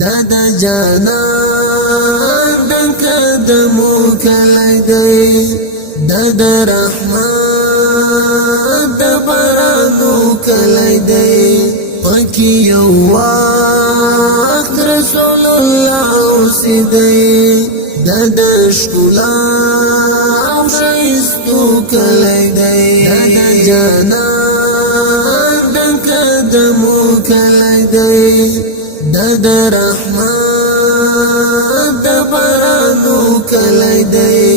دا جانان د قدمو کلی دی د رحمت د بارانو کلی دی پکې یو وخت رسول الله اوسېدی د ښکلا او ښایستو کلی دی د جانان د قدمو کلی دی د رحمت د بارانو کلی دی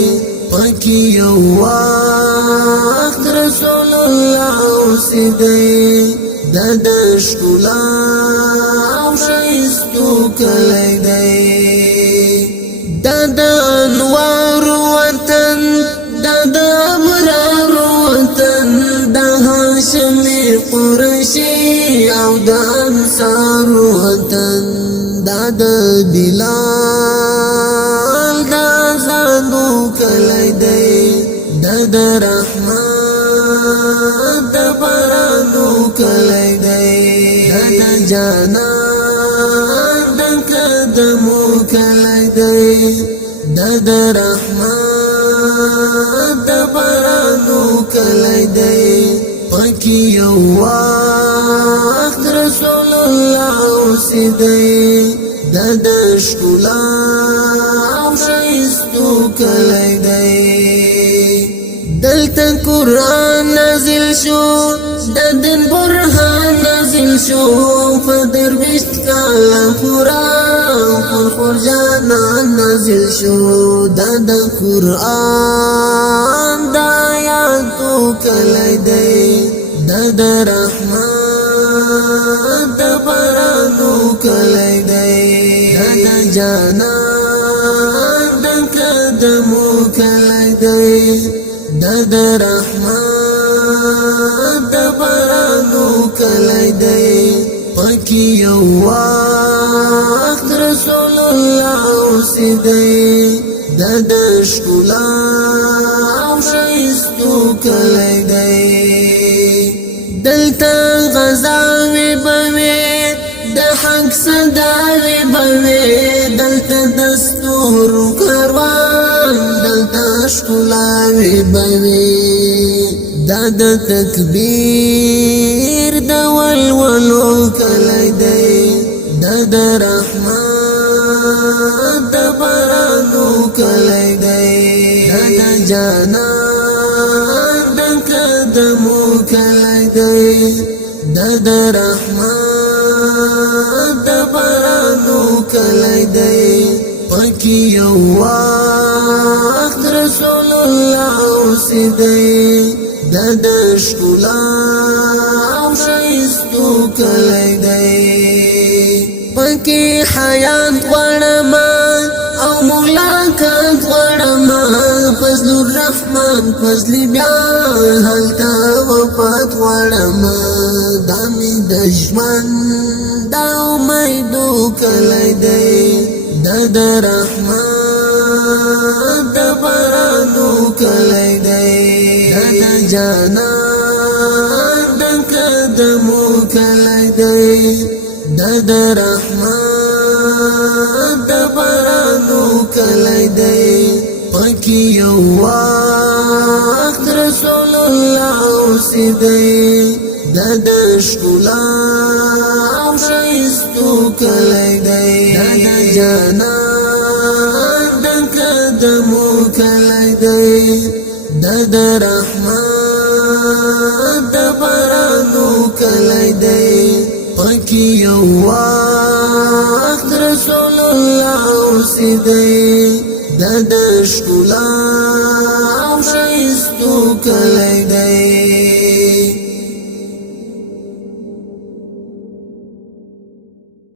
پکې یو وخت رسول الله اوسېدی د ښکلا او ښایستو کلی دی د انوار وطن د ابرار وطن د هاشمي قریشي او د انصار وطن د بلال د زانو کلی دی د رحمت د بارانو کلی دی د جانان د قدمو کلی دی د رحمت د بارانو کلی دی پکې یو وخت رسول الله اوسېدی د ښکلا او ښایستو کلی دی دلته قرآن نازل شو د دین برهان نازل شو په درویشت کاله پورا پر جانان نازل شو د قرآن د آیاتو کلی دی د رحمت د بارانو کلی دی د جانان د قدمو کلی دی د رحمت د بارانو کلی دی پکې یو وخت رسول الله اوسېدی د ښکلا او ښایستو کلی دی دلته غزاوې به وې د حق صداوې به وې دلته د ستورو کاروان دلته ښکلاوې به وې دا د تکبیر د ولولو کلی دی د رحمت د بارانو کلی دی د جانان د قدمو کلی دی د رحمت د بارانو کلی دی پکې یو وخت رسول الله اوسېدی د ښکلا او ښایستو کلی دی پکې حیات غواړم او ملاقات غواړم فضل الرحمن فضل بیا هلته وفات غواړم دا مې د ژوند د امیدو کلی دی د رحمت د بارانو کلی دی د جانان د قدمو کلی دی د رحمت د بارانو کلی دی پکې یو وخت رسول الله اوسېدی د ښکلا او ښایستو کلی دی د جانان د قدمو کلی دی د رحمت د بارانو کلی دی پکې یو وخت رسول الله اوسېدی د ښکلا او ښایستو کلی دی